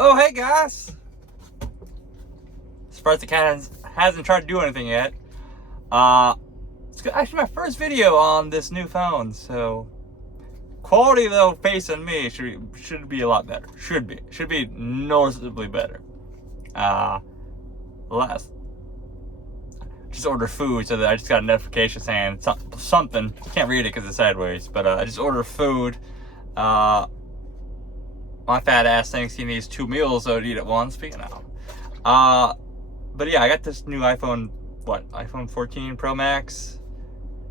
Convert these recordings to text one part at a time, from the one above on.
Oh, hey guys! Surprised the cat hasn't tried to do anything yet. It's actually my first video on this new phone, so quality though facing me should be a lot better. Should be noticeably better. Last just ordered food, so that I just got a notification saying something. Can't read it because it's sideways, but I just ordered food. My fat ass thinks he needs 2 meals so to eat at once. Speaking of, but yeah, I got this new iPhone 14 Pro Max,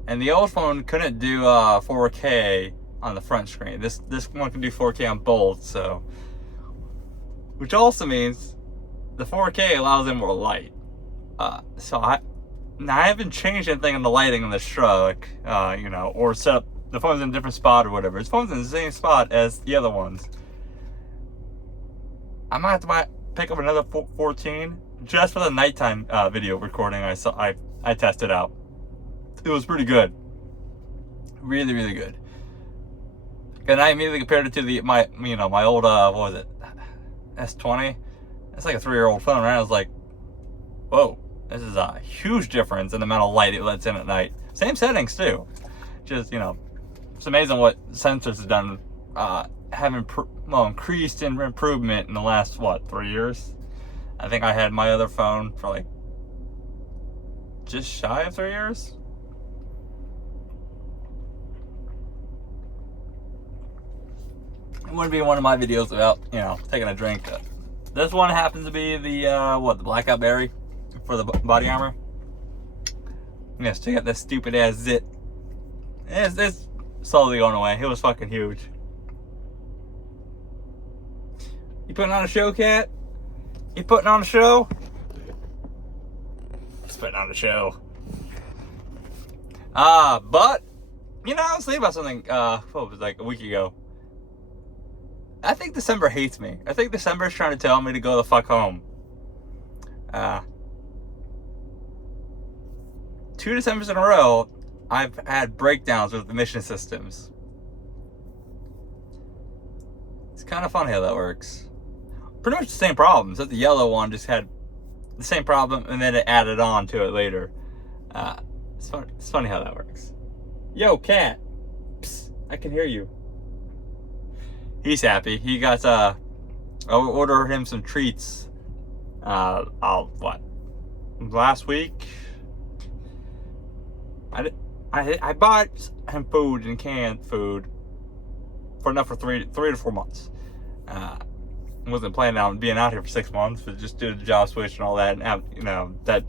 and the old phone couldn't do 4K on the front screen. This one can do 4K on both, so which also means the 4K allows in more light. So I haven't changed anything on the lighting on this truck, or set up the phone's in a different spot or whatever. This phone's in the same spot as the other ones. I might have to pick up another 14 just for the nighttime video recording I tested out. It was pretty good, really good. And I immediately compared it to my old what was it, S20. It's like a 3-year-old phone, right? I was like, whoa, this is a huge difference in the amount of light it lets in at night. Same settings too. Just it's amazing what sensors have done. Have increased in improvement in the last 3 years. I think I had my other phone for like just shy of 3 years. It wouldn't be one of my videos without taking a drink. This one happens to be the Blackout Berry for the body armor. Yes, check out this stupid ass zit. It's slowly going away. It was fucking huge. You putting on a show, cat? You putting on a show? Just putting on a show. But I was thinking about something. What was it, like a week ago? I think December hates me. I think December is trying to tell me to go the fuck home. 2 Decembers in a row, I've had breakdowns with the mission systems. It's kind of funny how that works. Pretty much the same problems. That the yellow one just had the same problem, and then it added on to it later. It's funny how that works. Yo, cat. Psst, I can hear you. He's happy. He got I ordered him some treats. Last week. I bought him food and canned food for enough for 3 to 4 months. Wasn't planning on being out here for 6 months, but just did the job switch and all that, and have, that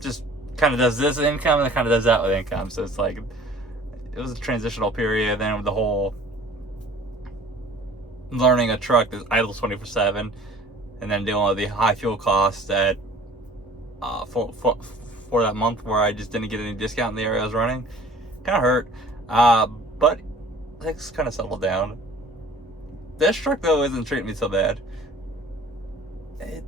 just kind of does this income and it kind of does that with income. So it's like it was a transitional period. Then with the whole learning a truck that idles 24/7, and then dealing with the high fuel costs that for that month where I just didn't get any discount in the area I was running, kind of hurt. But things kind of settled down. This truck though isn't treating me so bad. It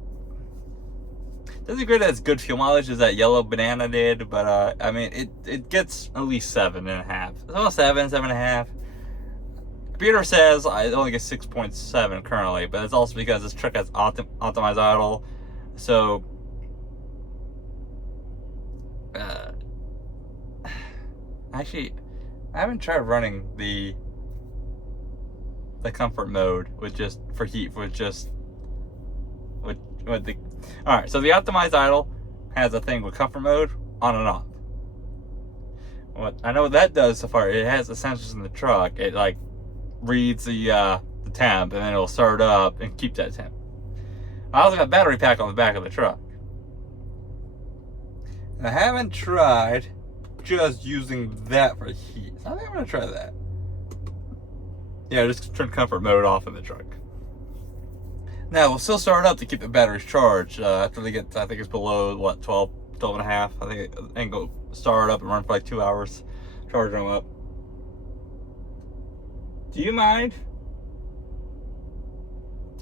doesn't get as good fuel mileage as that yellow banana did, but I mean it gets at least 7.5. It's almost 7.5. Computer says I only get 6.7 currently, but it's also because this truck has optimized idle. So actually, I haven't tried running the comfort mode with just for heat with the. All right, so the optimized idle has a thing with comfort mode on and off. What I know what that does so far, it has the sensors in the truck. It like reads the temp, and then it'll start up and keep that temp. I also got a battery pack on the back of the truck. And I haven't tried just using that for heat. So I think I'm gonna try that. Yeah, just turn comfort mode off in the truck. Now we'll still start up to keep the batteries charged after they get. I think it's below 12 and a half. I think it can go start up and run for like 2 hours, charge them up. Do you mind?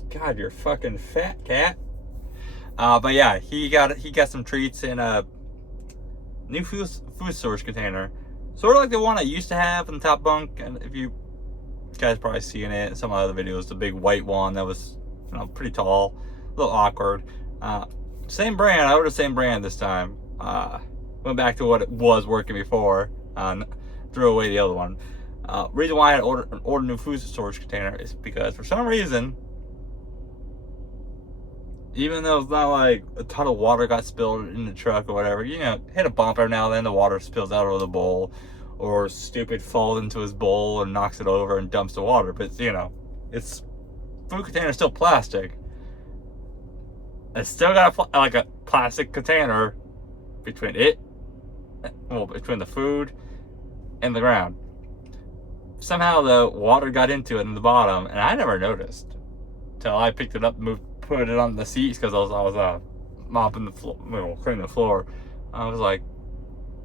God, you're fucking fat, cat. But yeah, he got some treats in a new food storage container, sort of like the one I used to have in the top bunk. And if you guys probably seen it in some other videos, the big white one that was pretty tall, a little awkward. Same brand. I ordered the same brand this time. Went back to what it was working before. Threw away the other one. Reason why I had ordered a new food storage container is because for some reason, even though it's not like a ton of water got spilled in the truck or whatever, hit a bump every now and then, the water spills out of the bowl, or stupid falls into his bowl and knocks it over and dumps the water. But it's food container still plastic. It's still got a plastic container between between the food and the ground. Somehow the water got into it in the bottom, and I never noticed till I picked it up and put it on the seats because I was mopping the floor, cleaning the floor. I was like,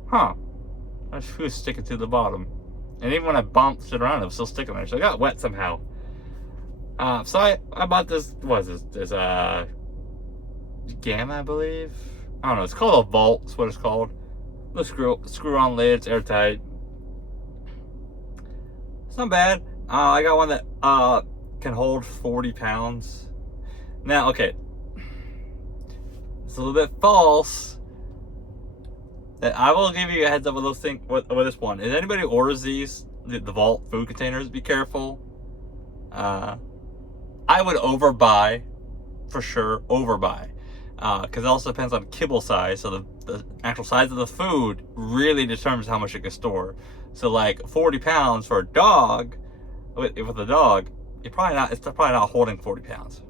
huh, there's food sticking to the bottom. And even when I bounced it around, it was still sticking there. So it got wet somehow. So I bought this, what is this? Gamma, I believe. I don't know. It's called a Vault. That's what it's called. The screw-on lid. It's airtight. It's not bad. I got one that can hold 40 pounds. Now, okay. It's a little bit false. That I will give you a heads up with those things. With this one, if anybody orders these, the Vault food containers, be careful. I would overbuy, for sure. Overbuy. Because it also depends on kibble size. So the actual size of the food really determines how much it can store. So like 40 pounds for a dog, with a dog, it's probably not holding 40 pounds.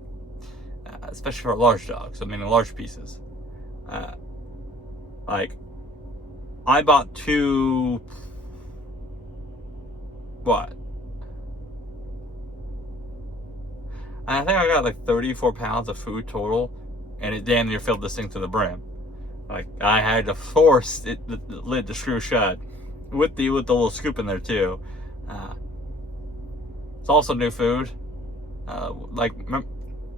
Especially for a large dog. So I mean, large pieces. Like, I bought two. What? I think I got like 34 pounds of food total. And it damn near filled this thing to the brim. Like, I had to force the lid to screw shut with the little scoop in there too. It's also new food. For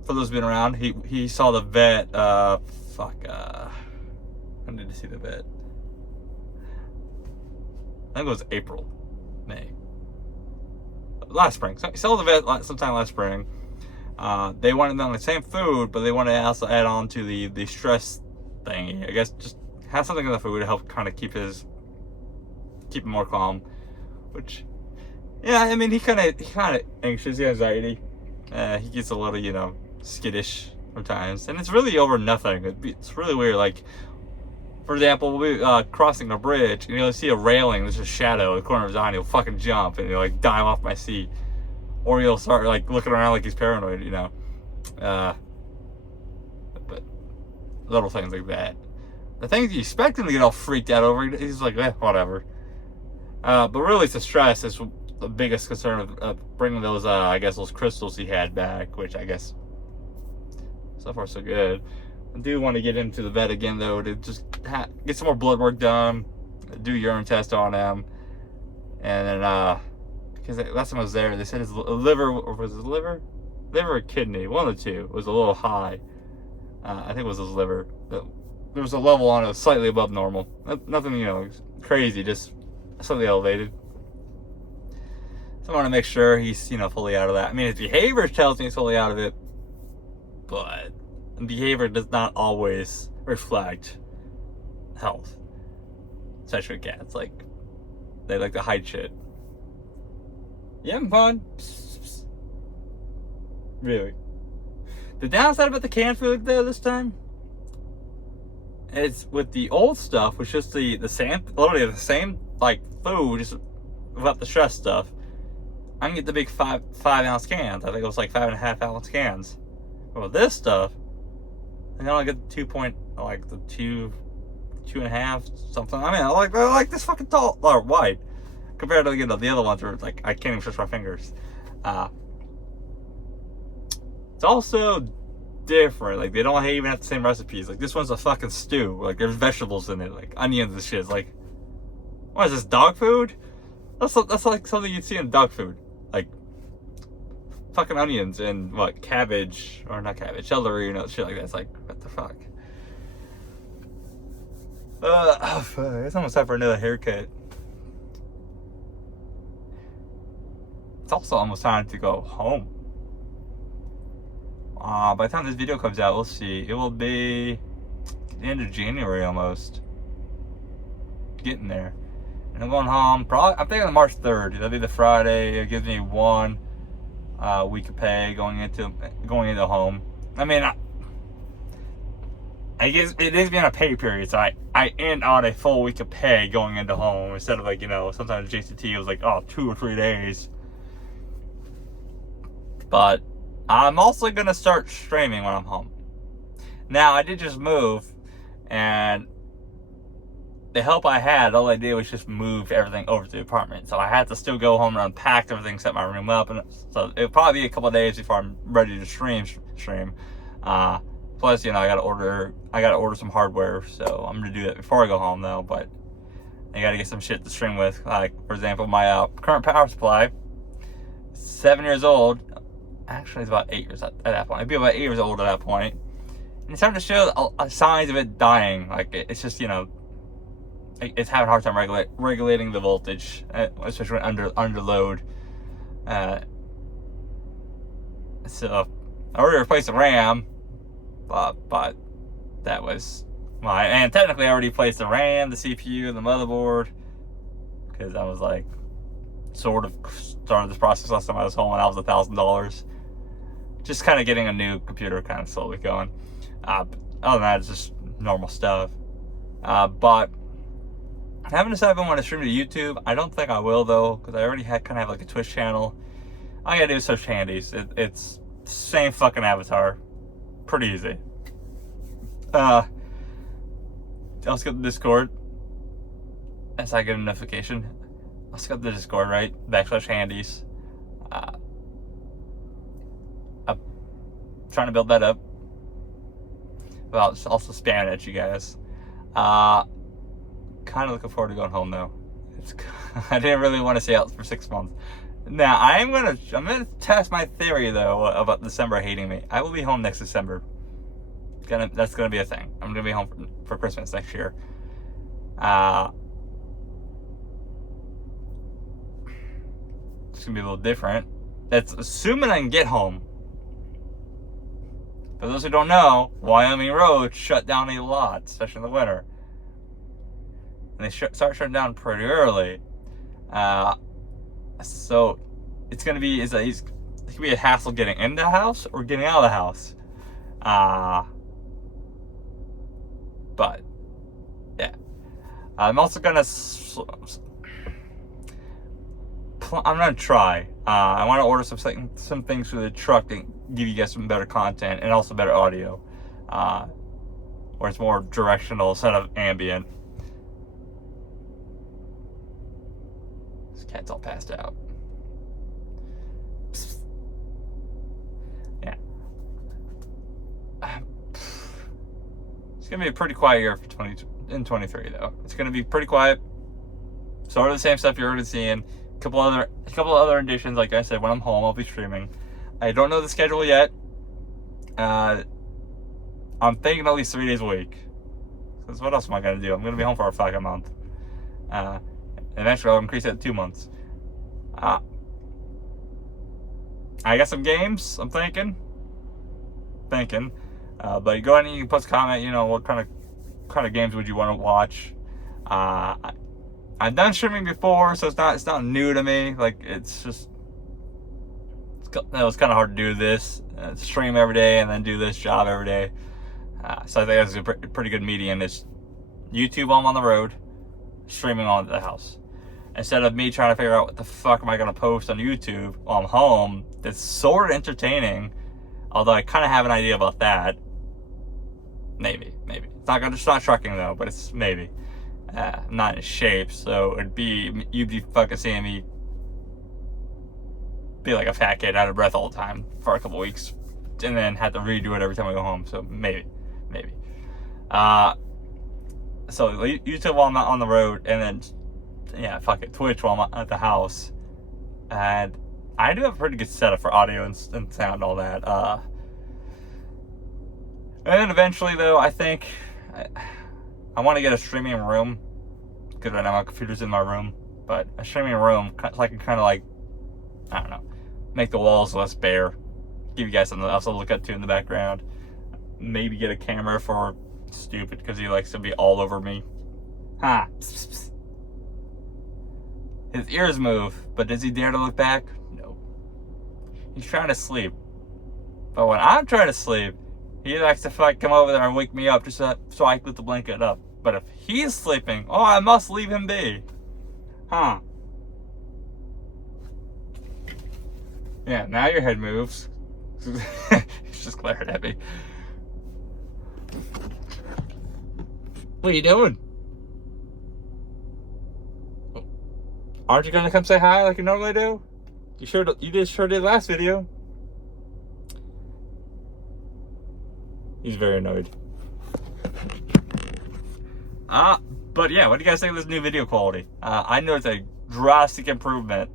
those who've been around, he saw the vet. When did he see the vet? I think it was May. Last spring. So he saw the vet sometime last spring. They wanted on the same food, but they wanted to also add on to the stress thing. I guess just have something in the food to help kind of keep him more calm. Which, yeah, I mean, he kind of anxious, he has anxiety. He gets a little, skittish sometimes, and it's really over nothing. It's really weird. Like, for example, we'll be crossing a bridge, and you'll see a railing. There's a shadow in the corner of his eye, and he'll fucking jump, and he'll like dive off my seat. Or he'll start like looking around like he's paranoid, But little things like that. The things you expect him to get all freaked out over, he's like, whatever. But really, it's the stress is the biggest concern of bringing those, those crystals he had back, which I guess so far so good. I do want to get him to the vet again though to just get some more blood work done, do urine test on him, and then because last time I was there, they said his liver, or was his liver or kidney, one of the two, was a little high. I think it was his liver. There was a level on it slightly above normal. Nothing, crazy, just slightly elevated. So I want to make sure he's, fully out of that. I mean, his behavior tells me he's fully out of it, but behavior does not always reflect health. Especially with cats, they like to hide shit. You having fun? Psst, psst. Really. The downside about the canned food though this time is with the old stuff, which is the same, literally the same food, just without the stress stuff. I can get the big 5 ounce cans. I think it was 5.5 ounce cans. But with this stuff, I can only get the 2.5 something. I mean, I like this fucking tall or wide. Compared to the other ones where I can't even stretch my fingers. It's also different. They don't even have the same recipes. This one's a fucking stew. There's vegetables in it, onions and shit. What is this, dog food? That's something you'd see in dog food. Fucking onions and cabbage, or not cabbage, celery, shit like that. It's what the fuck? It's almost time for another haircut. It's also almost time to go home. By the time this video comes out, we'll see. It will be the end of January almost. Getting there. And I'm going home. I'm thinking of March 3rd. That'll be the Friday. It gives me 1 week of pay going into home. I mean, I guess it is being a pay period, so I end on a full week of pay going into home instead of like, sometimes JCT was like, 2 or 3 days. But I'm also gonna start streaming when I'm home. Now, I did just move, and the help I had, all I did was just move everything over to the apartment. So I had to still go home and unpack everything, set my room up, and so it'll probably be a couple of days before I'm ready to stream. Plus, I gotta order some hardware, so I'm gonna do that before I go home though. But I gotta get some shit to stream with. Like, for example, my current power supply, 7 years old. Actually, it's about 8 years at that point. It'd be about 8 years old at that point. And it's starting to show signs of it dying. Like, it's just, it's having a hard time regulating the voltage, especially when under load. So, I already replaced the RAM, but that was and technically I already replaced the RAM, the CPU, the motherboard, because I was like, sort of started this process last time I was home, and that was $1,000. Just kind of getting a new computer kind of slowly going. Other than that, it's just normal stuff. But I haven't decided if I want to stream to YouTube. I don't think I will though, because I already kind of have like a Twitch channel. All I gotta do is search Handies. It's the same fucking avatar. Pretty easy. Let's go to Discord. As I get a notification. Let's go to the Discord, right? /Handies. I'm trying to build that up. Well, it's also spamming at you guys. Kind of looking forward to going home though. I didn't really want to stay out for 6 months. Now I'm gonna test my theory though about December hating me. I will be home next December. That's gonna be a thing. I'm gonna be home for Christmas next year. It's gonna be a little different. That's assuming I can get home. For those who don't know, Wyoming roads shut down a lot, especially in the winter. And they start shutting down pretty early. So it's gonna be it could be a hassle getting into the house or getting out of the house. But yeah, I'm also gonna try. I want to order some things for the truck to give you guys some better content and also better audio, where it's more directional instead of ambient. This cat's all passed out. Yeah. It's gonna be a pretty quiet year for 2023 though. It's gonna be pretty quiet. Sort of the same stuff you're already seeing. A couple other additions. Like I said, when I'm home, I'll be streaming. I don't know the schedule yet. I'm thinking at least 3 days a week. Because what else am I gonna do? I'm gonna be home for a fucking month. Eventually, I'll increase it to 2 months. I got some games. I'm thinking. But go ahead and you can post a comment. What kind of games would you want to watch? I've done streaming before, so it's not new to me. Like it was kind of hard to do this, stream every day and then do this job every day. So I think that's a pretty good median. It's YouTube while I'm on the road, streaming on the house. Instead of me trying to figure out what the fuck am I gonna post on YouTube while I'm home, that's sort of entertaining. Although I kind of have an idea about that. Maybe. It's not trucking though, but it's maybe. I'm not in shape, so you'd be fucking seeing me be like a fat kid out of breath all the time for a couple weeks, and then have to redo it every time I go home. So maybe. So YouTube while I'm not on the road, and then Twitch while I'm at the house, and I do have a pretty good setup for audio and sound and all that. And then eventually, though, I think I want to get a streaming room, because right now my computer's in my room. But a streaming room, so I can kind of I don't know, make the walls less bare, give you guys something else to look at too in the background. Maybe get a camera for Stupid because he likes to be all over me. Ha! Psst, psst, psst. His ears move, but does he dare to look back? No. He's trying to sleep. But when I'm trying to sleep, he likes to come over there and wake me up just so I can lift the blanket up. But if he's sleeping, oh, I must leave him be. Huh. Yeah, now your head moves. He's just glaring at me. What are you doing? Aren't you gonna come say hi like you normally do? You sure did last video. He's very annoyed. But yeah, what do you guys think of this new video quality? I noticed a drastic improvement.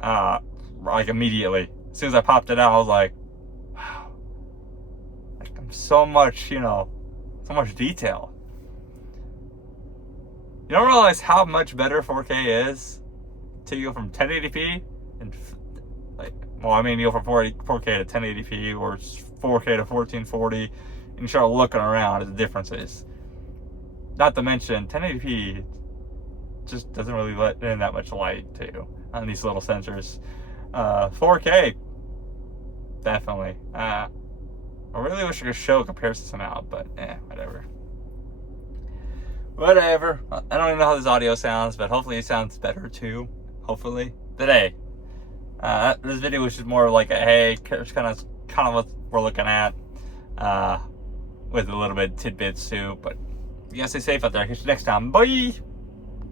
Like immediately. As soon as I popped it out, I was like, wow. Like so much, so much detail. You don't realize how much better 4K is till you go from 1080p and you go from 4K to 1080p or 4K to 1440 and you start looking around at the differences. Not to mention 1080p just doesn't really let in that much light too on these little sensors. 4K, definitely. I really wish I could show a comparison out, but whatever. Whatever. I don't even know how this audio sounds, but hopefully it sounds better too. Hopefully. Today. This video was just more like a hey, kind of what we're looking at. With a little bit of tidbits too. But you guys stay safe out there. Catch you next time. Bye!